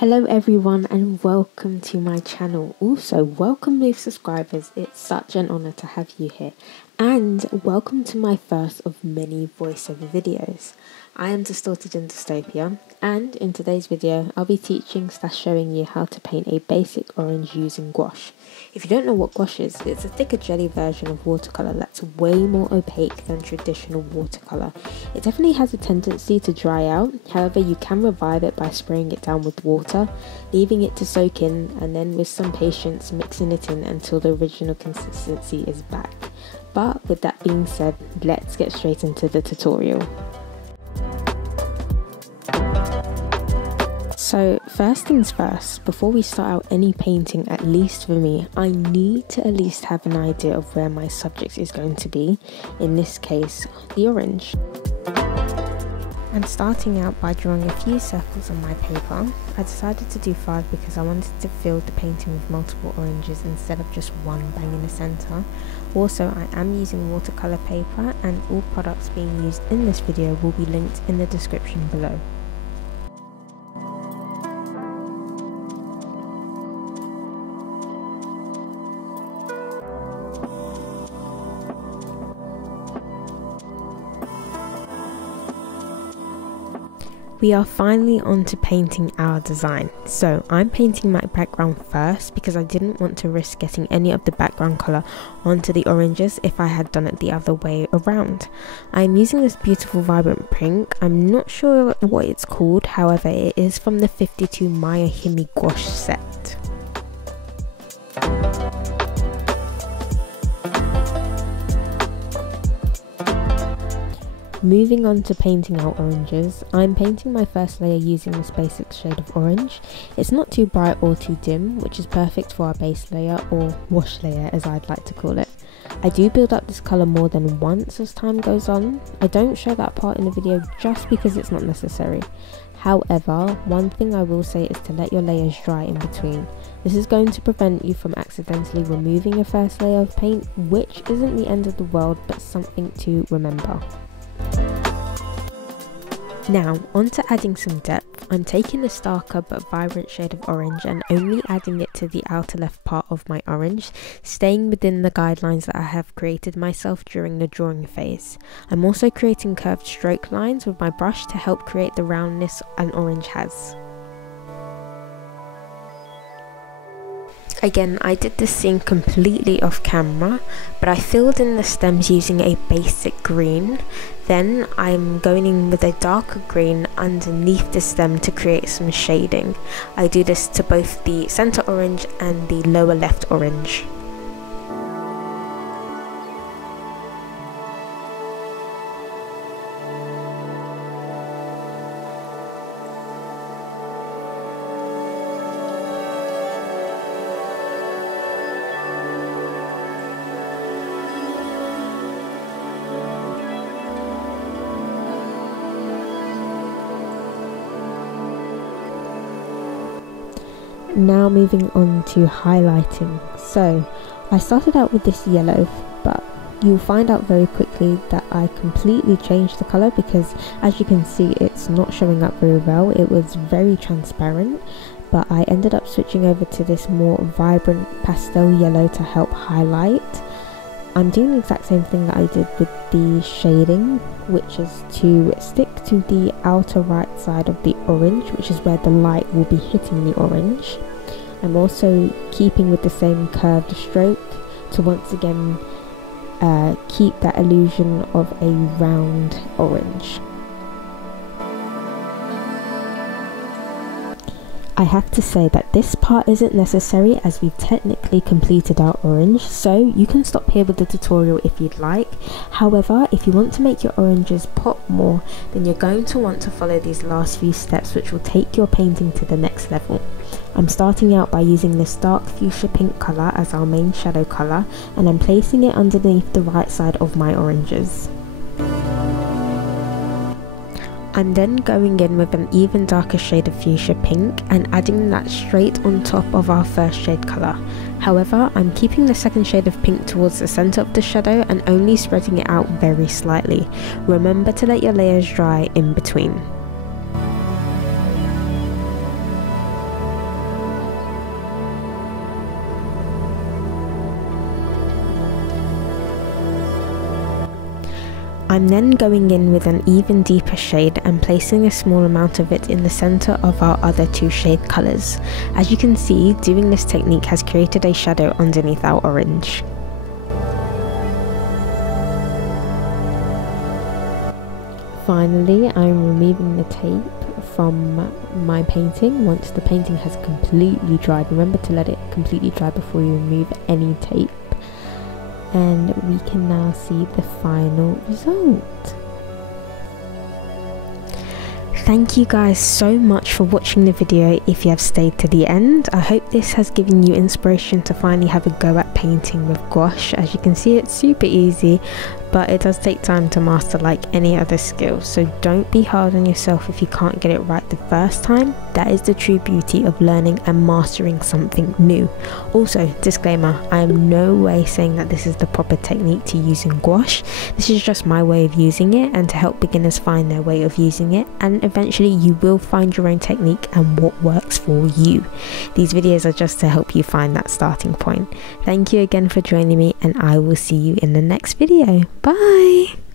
Hello everyone and welcome to my channel. Also, welcome new subscribers. It's such an honor to have you here. And welcome to my first of many voiceover videos. I am Distorted in Dystopia, and in today's video I'll be teaching / showing you how to paint a basic orange using gouache. If you don't know what gouache is, it's a thicker jelly version of watercolour that's way more opaque than traditional watercolour. It definitely has a tendency to dry out, however you can revive it by spraying it down with water, leaving it to soak in, and then with some patience mixing it in until the original consistency is back. But with that being said, let's get straight into the tutorial. So first things first, before we start out any painting, at least for me, I need to at least have an idea of where my subject is going to be, in this case, the orange. I'm starting out by drawing a few circles on my paper. I decided to do 5 because I wanted to fill the painting with multiple oranges instead of just one bang in the centre. Also, I am using watercolour paper, and all products being used in this video will be linked in the description below. We are finally on to painting our design. So I'm painting my background first because I didn't want to risk getting any of the background colour onto the oranges if I had done it the other way around. I'm using this beautiful vibrant pink. I'm not sure what it's called, however it is from the 52 MIYA HIMI Gouache set. Moving on to painting our oranges, I'm painting my first layer using this basic shade of orange. It's not too bright or too dim, which is perfect for our base layer, or wash layer as I'd like to call it. I do build up this colour more than once as time goes on. I don't show that part in the video just because it's not necessary. However, one thing I will say is to let your layers dry in between. This is going to prevent you from accidentally removing your first layer of paint, which isn't the end of the world but something to remember. Now, on to adding some depth. I'm taking this darker but vibrant shade of orange and only adding it to the outer left part of my orange, staying within the guidelines that I have created myself during the drawing phase. I'm also creating curved stroke lines with my brush to help create the roundness an orange has. Again, I did this scene completely off camera, but I filled in the stems using a basic green. Then I'm going in with a darker green underneath the stem to create some shading. I do this to both the center orange and the lower left orange. Now moving on to highlighting. So I started out with this yellow, but you'll find out very quickly that I completely changed the colour because, as you can see, it's not showing up very well. It was very transparent, but I ended up switching over to this more vibrant pastel yellow to help highlight. I'm doing the exact same thing that I did with the shading, which is to stick to the outer right side of the orange, which is where the light will be hitting the orange. I'm also keeping with the same curved stroke to once again keep that illusion of a round orange. I have to say that this part isn't necessary as we've technically completed our orange, so you can stop here with the tutorial if you'd like. However, if you want to make your oranges pop more, then you're going to want to follow these last few steps, which will take your painting to the next level. I'm starting out by using this dark fuchsia pink colour as our main shadow colour, and I'm placing it underneath the right side of my oranges. I'm then going in with an even darker shade of fuchsia pink and adding that straight on top of our first shade colour. However, I'm keeping the second shade of pink towards the centre of the shadow and only spreading it out very slightly. Remember to let your layers dry in between. I'm then going in with an even deeper shade and placing a small amount of it in the center of our other 2 shade colors. As you can see, doing this technique has created a shadow underneath our orange. Finally, I'm removing the tape from my painting once the painting has completely dried. Remember to let it completely dry before you remove any tape. And we can now see the final result. Thank you guys so much for watching the video if you have stayed to the end. I hope this has given you inspiration to finally have a go at painting with gouache. As you can see, it's super easy, but it does take time to master like any other skill, so don't be hard on yourself if you can't get it right the first time. That is the true beauty of learning and mastering something new. Also, disclaimer, I am no way saying that this is the proper technique to using gouache. This is just my way of using it and to help beginners find their way of using it, and eventually you will find your own technique and what works for you. These videos are just to help you find that starting point. Thank you again for joining me, and I will see you in the next video. Bye!